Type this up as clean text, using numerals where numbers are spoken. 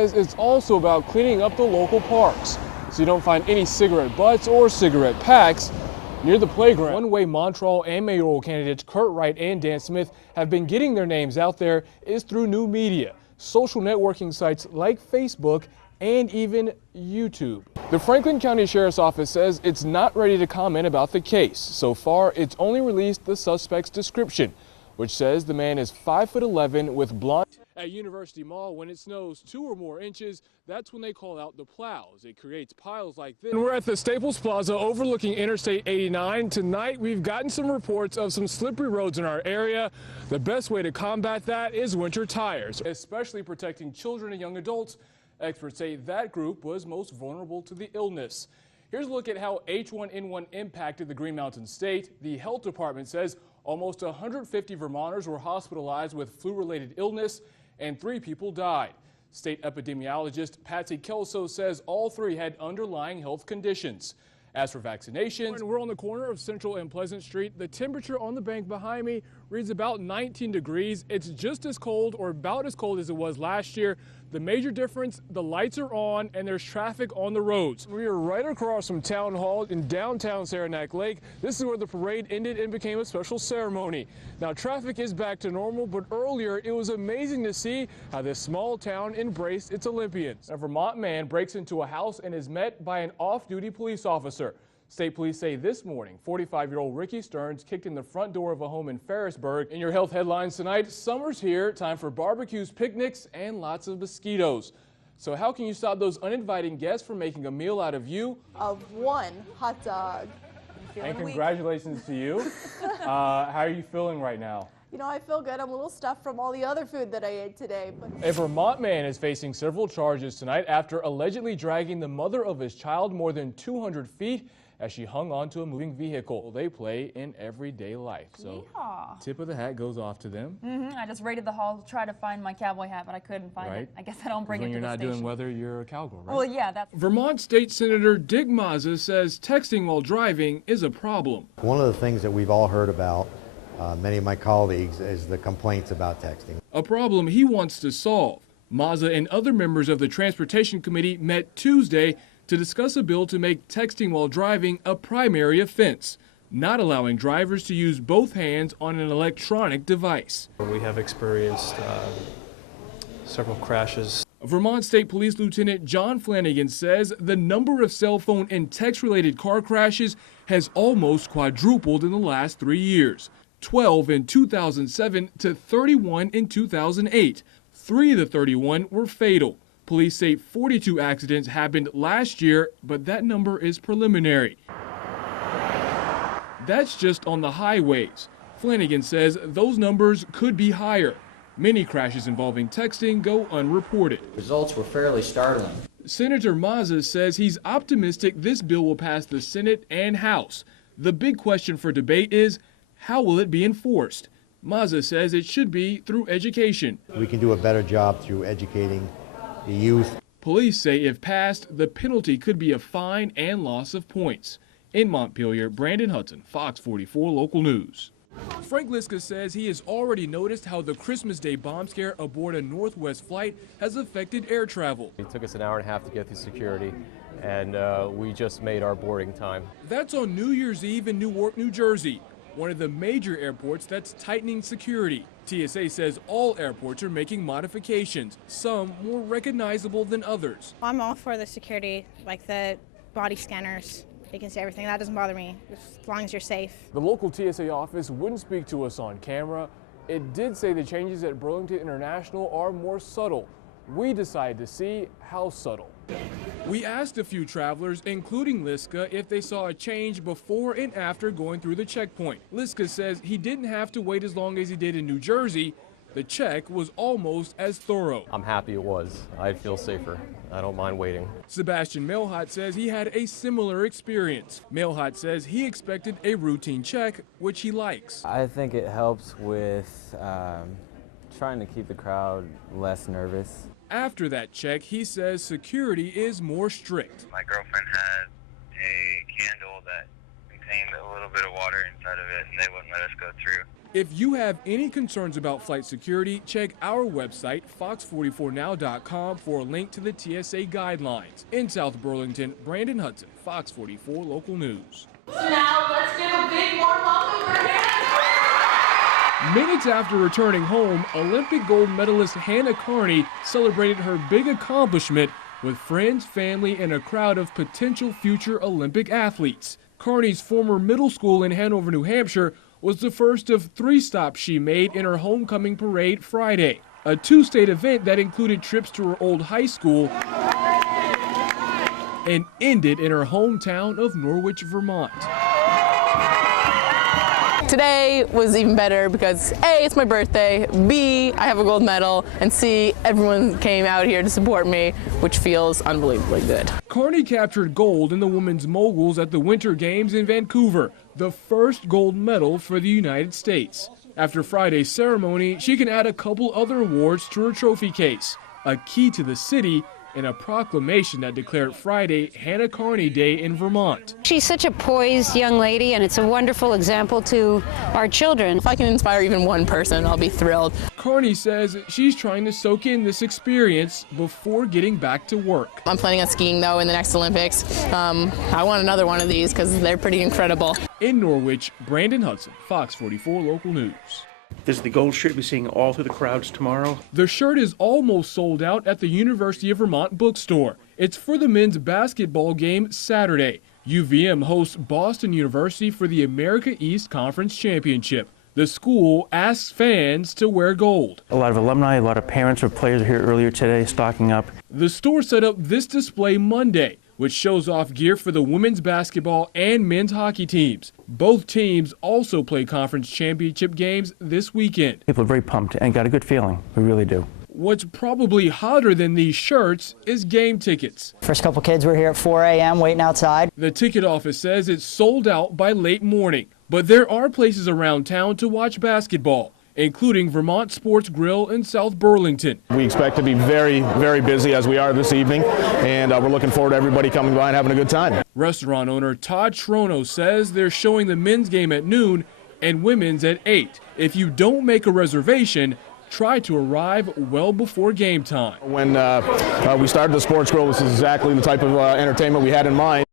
says it's also about cleaning up the local parks so you don't find any cigarette butts or cigarette packs near the playground. One way Montreal and mayoral candidates Kurt Wright and Dan Smith have been getting their names out there is through new media, social networking sites like Facebook and even YouTube. The Franklin County Sheriff's Office says it's not ready to comment about the case. So far, it's only released the suspect's description, which says the man is 5'11" with blonde. At University Mall, when it snows 2 or more inches, that's when they call out the plows. It creates piles like this. And we're at the Staples Plaza overlooking Interstate 89. Tonight, we've gotten some reports of some slippery roads in our area. The best way to combat that is winter tires, especially protecting children and young adults. Experts say that group was most vulnerable to the illness. Here's a look at how H1N1 impacted the Green Mountain State. The health department says almost 150 Vermonters were hospitalized with flu-related illness and 3 people died. State epidemiologist Patsy Kelso says all 3 had underlying health conditions. As for vaccinations, we're on the corner of Central and Pleasant Street. The temperature on the bank behind me reads about 19 degrees. It's just as cold or about as cold as it was last year. The major difference, the lights are on and there's traffic on the roads. We are right across from Town Hall in downtown Saranac Lake. This is where the parade ended and became a special ceremony. Now traffic is back to normal, but earlier it was amazing to see how this small town embraced its Olympians. A Vermont man breaks into a house and is met by an off-duty police officer. State police say this morning, 45-year-old Ricky Stearns kicked in the front door of a home in Ferrisburg. In your health headlines tonight, summer's here, time for barbecues, picnics, and lots of mosquitoes. So how can you stop those uninviting guests from making a meal out of you? Of one hot dog. And congratulations to you. How are you feeling right now? You know, I feel good. I'm a little stuffed from all the other food that I ate today. But a Vermont man is facing several charges tonight after allegedly dragging the mother of his child more than 200 feet as she hung onto a moving vehicle. They play in everyday life. So tip of the hat goes off to them. I just raided the hall to try to find my cowboy hat, but I couldn't find it. I guess I don't bring it to the station. When you're not doing weather, you're a cowgirl, right? Well, yeah, that's... Vermont State Senator Dick Mazza says texting while driving is a problem. One of the things that we've all heard about, many of my colleagues, is the complaints about texting. A problem he wants to solve. Mazza and other members of the Transportation Committee met Tuesday to discuss a bill to make texting while driving a primary offense, not allowing drivers to use both hands on an electronic device. We have experienced several crashes. Vermont State Police Lieutenant John Flanagan says the number of cell phone and text-related car crashes has almost quadrupled in the last 3 years. 12 in 2007 to 31 in 2008. 3 of the 31 were fatal. Police say 42 accidents happened last year, but that number is preliminary. That's just on the highways. Flanagan says those numbers could be higher. Many crashes involving texting go unreported. Results were fairly startling. Senator Mazza says he's optimistic this bill will pass the Senate and House. The big question for debate is, how will it be enforced? Mazza says it should be through education. We can do a better job through educating the youth. Police say if passed, the penalty could be a fine and loss of points. In Montpelier, Brandon Hudson, Fox 44 Local News. Frank Liska says he has already noticed how the Christmas Day bomb scare aboard a Northwest flight has affected air travel. It took us an hour and a half to get through security, and we just made our boarding time. That's on New Year's Eve in Newark, New Jersey, one of the major airports that's tightening security. TSA says all airports are making modifications, some more recognizable than others. I'm all for the security, like the body scanners. You can see everything. That doesn't bother me, as long as you're safe. The local TSA office wouldn't speak to us on camera. It did say the changes at Burlington International are more subtle. We decided to see how subtle. We asked a few travelers, including Liska, if they saw a change before and after going through the checkpoint. Liska says he didn't have to wait as long as he did in New Jersey. The check was almost as thorough. I'm happy it was. I feel safer. I don't mind waiting. Sebastian Mailhot says he had a similar experience. Mailhot says he expected a routine check, which he likes. I think it helps with trying to keep the crowd less nervous. After that check, he says security is more strict. My girlfriend had a candle that contained a little bit of water inside of it, and they wouldn't let us go through. If you have any concerns about flight security, check our website, fox44now.com, for a link to the TSA guidelines. In South Burlington, Brandon Hudson, Fox 44 Local News. So now let's give a big warm welcome for Hannah. Minutes after returning home, Olympic gold medalist Hannah Carney celebrated her big accomplishment with friends, family, and a crowd of potential future Olympic athletes. Carney's former middle school in Hanover, New Hampshire, was the first of 3 stops she made in her homecoming parade Friday, a 2-state event that included trips to her old high school and ended in her hometown of Norwich, Vermont. Today was even better because A, it's my birthday, B, I have a gold medal, and C, everyone came out here to support me, which feels unbelievably good. Carney captured gold in the women's moguls at the Winter Games in Vancouver, the first gold medal for the United States. After Friday's ceremony, she can add a couple other awards to her trophy case, a key to the city, and a proclamation that declared Friday Hannah Carney Day in Vermont. She's such a poised young lady, and it's a wonderful example to our children. If I can inspire even one person, I'll be thrilled. Carney says she's trying to soak in this experience before getting back to work. I'm planning on skiing, though, in the next Olympics. I want another one of these because they're pretty incredible. In Norwich, Brandon Hudson, Fox 44 Local News. Does the gold shirt be seeing all through the crowds tomorrow? The shirt is almost sold out at the University of Vermont bookstore. It's for the men's basketball game Saturday. UVM hosts Boston University for the America East Conference Championship. The school asks fans to wear gold. A lot of alumni, a lot of parents of players are here earlier today stocking up. The store set up this display Monday, which shows off gear for the women's basketball and men's hockey teams. Both teams also play conference championship games this weekend. People are very pumped and got a good feeling. We really do. What's probably hotter than these shirts is game tickets. First couple kids were here at 4 a.m. waiting outside. The ticket office says it's sold out by late morning, but there are places around town to watch basketball, including Vermont Sports Grill in South Burlington. We expect to be very, very busy as we are this evening, and we're looking forward to everybody coming by and having a good time. Restaurant owner Todd Trono says they're showing the men's game at noon and women's at 8. If you don't make a reservation, try to arrive well before game time. When we started the Sports Grill, this is exactly the type of entertainment we had in mind.